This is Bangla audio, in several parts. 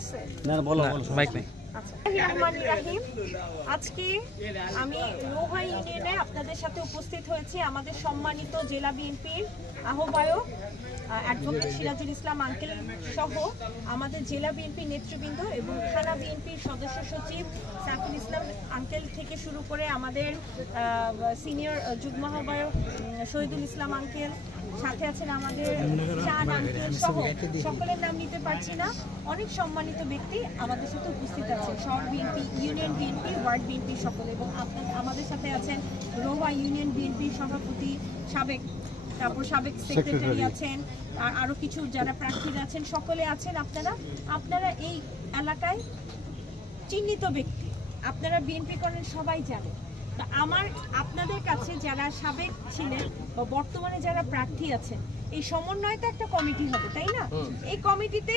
আছে? না বলো মাইক নেই। আজকে আমি লোহা ইউনিয়নে আপনাদের সাথে উপস্থিত হয়েছি আমাদের সম্মানিত জেলা বিএনপির আহ্বায়ক অ্যাডভোকেট সিরাজুল ইসলাম আঙ্কেল সহ আমাদের জেলা বিএনপি নেতৃবৃন্দ এবং থানা বিএনপির সদস্য সচিব সাইফুল ইসলাম আঙ্কেল থেকে শুরু করে আমাদের সিনিয়র যুগ্ম আহ্বায়ক শহীদুল ইসলাম আঙ্কেল, সাথে আছেন আমাদের চাঁদ আঙ্কেল সহ সকলের নাম নিতে পারছি না, অনেক সম্মানিত ব্যক্তি আমাদের সাথে উপস্থিত আছেন। শহর বিএনপি, ইউনিয়ন বিএনপি, ওয়ার্ড বিএনপি সকলে, এবং আমাদের সাথে আছেন রোহা ইউনিয়ন বিএনপির সভাপতি সাবেক, তারপর সাবেক সেক্রেটারি আছেন, আর আরও কিছু যারা প্রার্থীরা আছেন সকলে আছেন। আপনারা এই এলাকায় চিহ্নিত ব্যক্তি, আপনারা বিএনপি করেন সবাই জানেন। আমার আপনাদের কাছে যারা সাবেক ছিলেন বা বর্তমানে যারা প্রার্থী আছেন, এই সমন্বয়তে একটা কমিটি হবে, তাই না? এই কমিটিতে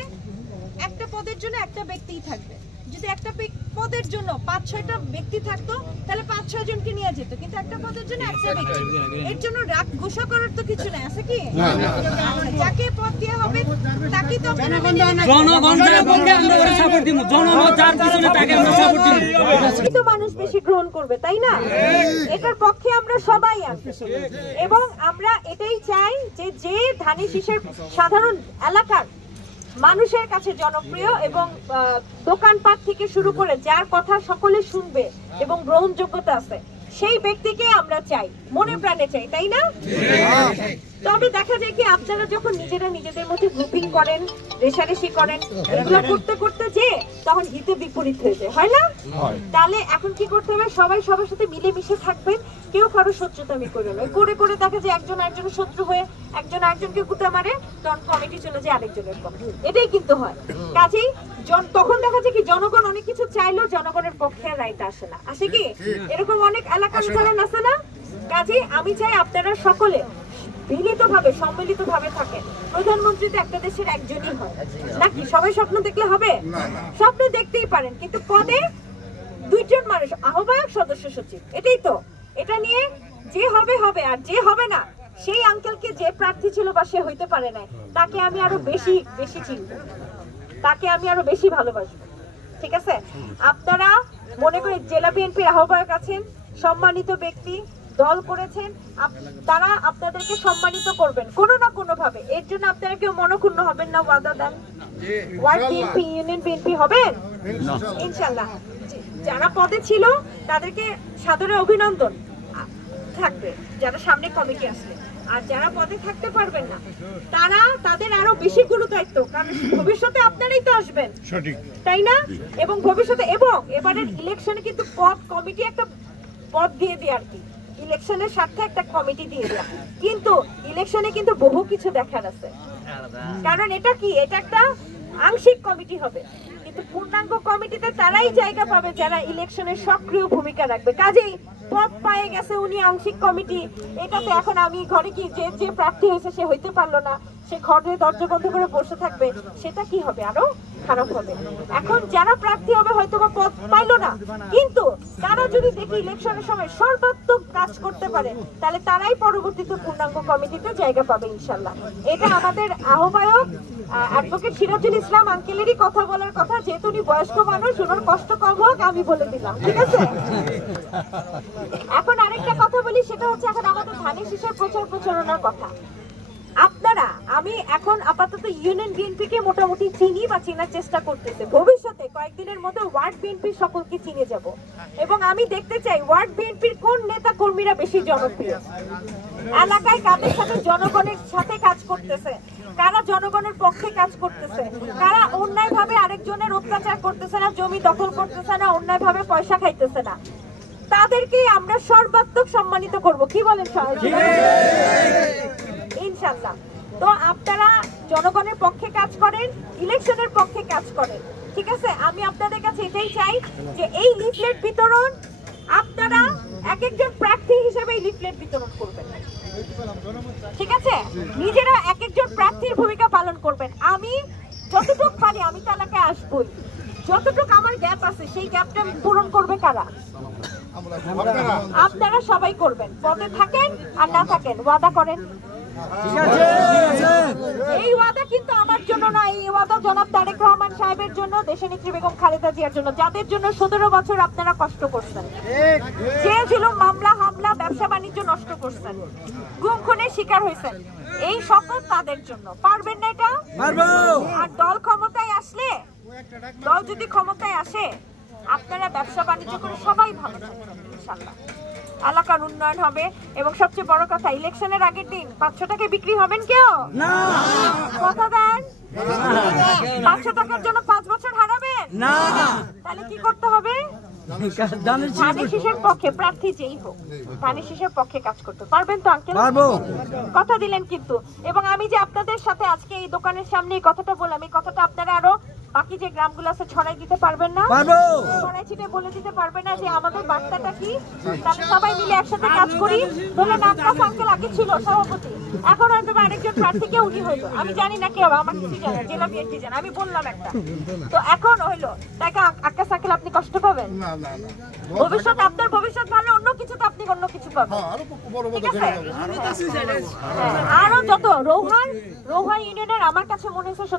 একটা পদের জন্য একটা ব্যক্তিই থাকবে। যদি একটা পদের জন্য ৫-৬টা ব্যক্তি থাকতো তাহলে ৫-৬ জনকে নিয়ে যেত, কিন্তু একটা পদের জন্য একটা ব্যক্তি। এর জন্য রাগ গোসা করার তো কিছু নাই, আছে কি? যাকে পদ দেওয়া হবে তাকে তো মানুষ বেশি গ্রহণ করবে, তাই না? এটার পক্ষে আমরা সবাই আছি এবং আমরা এটাই চাই যে ধানের শীষের সাধারণ এলাকার মানুষের কাছে জনপ্রিয় এবং দোকানপাট থেকে শুরু করে যার কথা সকলে শুনবে এবং গ্রহণযোগ্যতা আছে, সেই ব্যক্তিকে আমরা চাই, মনে প্রাণে চাই, তাই না? তবে দেখা যায় কি আপনারা যখন নিজেরা নিজেদের মধ্যে গ্রুপিং করেন, রেশারেশি করেন, এগুলো করতে করতে যে তখন হিতে বিপরীত হয়ে যায়, হয় না? তাহলে এখন কি করতে হবে? সবাই সবার সাথে মিলেমিশে থাকবেন, কেউ কারো শত্রুতামি করে নয়। করে করে দেখা যায় একজন আরেকজনের শত্রু হয়ে একজন আরেকজনকে গুতা মারে, তখন কমিটি চলে যায় আরেকজনের পক্ষে, এটাই কিন্তু হয়। কাজেই তখন দেখা যায় কি জনগণ অনেক কিছু চাইলেও জনগণের পক্ষে রাইট আসে না, আসে কি? এরকম অনেক এলাকার উদাহরণ আছে না? কাজেই আমি চাই আপনারা সকলে মিলিতভাবে সম্মিলিতভাবে থাকেন। প্রধানমন্ত্রী তো একটা দেশের একজনই হয় নাকি? সবাই স্বপ্ন দেখলে হবে? স্বপ্ন দেখতেই পারেন, কিন্তু পদে 2 জন মানুষ, আহ্বায়ক, সদস্য সচিব, এটাই তো। এটা নিয়ে যে হবে হবে, আর যে হবে না সেই আঙ্কেলকে, যে প্রার্থী ছিল বা সে হইতে পারে না, তাকে আমি আরো বেশি বেশি চিনব, তাকে আমি আরো বেশি ভালোবাসবো, ঠিক আছে? আপনারা মনে করি জেলা বিএনপির আহ্বায়ক আছেন, সম্মানিত ব্যক্তি, দল করেছেন, তারা আপনাদেরকে সম্মানিত করবেন কোনো না কোনো ভাবে। এর জন্য আপনারা কেউ মনক্ষুণ্ণ হবেন না, ওয়াদা দেন। ওয়ার্ড বিএনপি, ইউনিয়ন বিএনপি হবেন ইনশাআল্লাহ। যারা পদে ছিল তাদেরকে সাদরে অভিনন্দন থাকবে, যারা সামনে কমিটি আসলে। আর যারা পদে থাকতে পারবেন না তাদের আরো বেশি গুরুদায়িত্ব, কারণ ভবিষ্যতে আপনারাই তো আসবেন, তাই না? এবং ভবিষ্যতে এবং এবারের ইলেকশনে কিন্তু কমিটি একটা পদ দিয়ে দেয় আর কি, ইলেকশনের সাথে একটা কমিটি দিয়ে দেয়া, কিন্তু ইলেকশনে কিন্তু বহু কিছু দেখার আছে। কারণ এটা কি, এটা একটা আংশিক কমিটি হবে, কিন্তু পূর্ণাঙ্গ কমিটিতে তারাই জায়গা পাবে যারা ইলেকশনের সক্রিয় ভূমিকা রাখবে। কাজেই পদ পায়ে গেছে উনি আংশিক কমিটি, এটাতে এখন আমি ঘরে কি যে প্রার্থী হয়েছে সে হইতে পারলো না, সে ঘরে দরজা বন্ধ করে বসে থাকবে, সেটা কি হবে? আরো খারাপ হবে। এখন যারা প্রার্থী হবে হয়তো বা পদ পাইলো না, কিন্তু তারা যদি দেখি ইলেকশনের সময় সর্বাত্মক কাজ করতে পারে, তাহলে তারাই পরবর্তীতে পূর্ণাঙ্গ কমিটিতে জায়গা পাবে ইনশাল্লাহ। এটা আমাদের আহ্বায়ক অ্যাডভোকেট সিরাজুল ইসলাম আঙ্কেলেরই কথা বলার কথা, যেহেতু উনি বয়স্ক মানুষ, ওনার কষ্ট কম হোক, আমি বলে দিলাম, ঠিক আছে? এখন আরেকটা কথা বলি, সেটা হচ্ছে এখন আমাদের ধানের শীষের প্রচারণার কথা। আপনারা, আমি এখন আপাতত ইউনিয়ন বিএনপি কে মোটামুটি চিনি বা চেনার চেষ্টা করতেছে, ভবিষ্যতে কয়েকদিনের মধ্যে ওয়ার্ড বিএনপি সকলকে চিনে যাব, এবং আমি দেখতে চাই ওয়ার্ড বিএনপির কোন নেতা কর্মীরা বেশি জনপ্রিয়, এলাকায় কাদের সাথে জনগণের সাথে কাজ করতেছে, কারা জনগণের পক্ষে কাজ করতেছে, কারা অন্যায় ভাবে আরেকজনের অত্যাচার করতেছে না, জমি দখল করতেছে না, অন্যায় ভাবে পয়সা খাইতেছে না, তাদেরকে আমরা সর্বাত্মক সম্মানিত করব। কি বলেন ইনশাআল্লাহ? তো আপনারা জনগণের পক্ষে কাজ করেন, ইলেকশনের পক্ষে কাজ করেন, ঠিক আছে? আমি আপনাদের কাছে এটাই চাই যে এই লিফলেট বিতরণ আপনারা এক একজন প্রার্থী হিসেবে এই লিফলেট বিতরণ করবেন, ঠিক আছে? নিজেরা এক একজন প্রার্থীর ভূমিকা পালন করবেন। আমি যতটুকু পারি আমি তো এলাকায় আসবই, যতটুকু আমার গ্যাপ আছে সেই গ্যাপটা পূরণ করবে কারা? আপনারা সবাই করবেন। পদে থাকেন আর না থাকেন, ওয়াদা করেন, এই ওয়াদা কিন্তু আমার জন্য না, এই ওয়াদা জনাব তারেক রহমান সাহেবের জন্য, দেশনেত্রী বেগম খালেদা জিয়ার জন্য, যাদের জন্য 17 বছর আপনারা কষ্ট করছেন, যে জুলুম মামলা হামলা ব্যবসা বাণিজ্য নষ্ট করছেন, গুম খুনের শিকার হয়েছেন, এই শপথ তাদের জন্য। পারবেন না এটা? পারবো। আর দল ক্ষমতায় আসলে, দল যদি ক্ষমতায় আসে, আপনারা ব্যবসা বাণিজ্য করে সবাই ভালো থাকবেন ইনশাআল্লাহ। এলাকার উন্নয়ন হবে এবং সবচেয়ে বড় কথা, ইলেকশনের আগের দিন 500 টাকায় বিক্রি হবেন কেউ? না। কথা দেন 500 টাকার জন্য 5 বছর হারাবেন না। তাহলে কি করতে হবে? ধানের শীষের পক্ষে প্রার্থী যেই হোক, ধানের শীষের পক্ষে কাজ করতে পারবেন তো আঙ্কেল? পারবো। কথা দিলেন কিন্তু। এবং আমি যে আপনাদের সাথে আজকে এই দোকানের সামনে এই কথাটা বললাম, এই কথাটা আপনারা আরো বাকি যে গ্রামগুলো আছে ছড়াই দিতে পারবেন না? পারবো। ছড়াই ছিটে বলে দিতে পারবেন না যে আমাদের বার্তাটা কি? তাহলে সবাই মিলে একসাথে কাজ করি। বলে নামটা আঙ্কেল আগে ছিল সভাপতি, এখন হয়তো আরেকজন প্রার্থীকে উনি হইলো, আমি জানি না কি হবে, আমার কিছু জানা, জেলা বিএনপি জানা, আমি বললাম একটা। তো এখন হইলো তাই আকাশ আঙ্কেল আপনি কষ্ট পাবেন না? ভবিষ্যৎ, আপনার ভবিষ্যৎ ভালো, অন্য কিছুতে আপনি অন্য কিছু পাবেন, ঠিক আছে? আরো যত রৌহান ইউনিয়নের আমার কাছে মনে হচ্ছে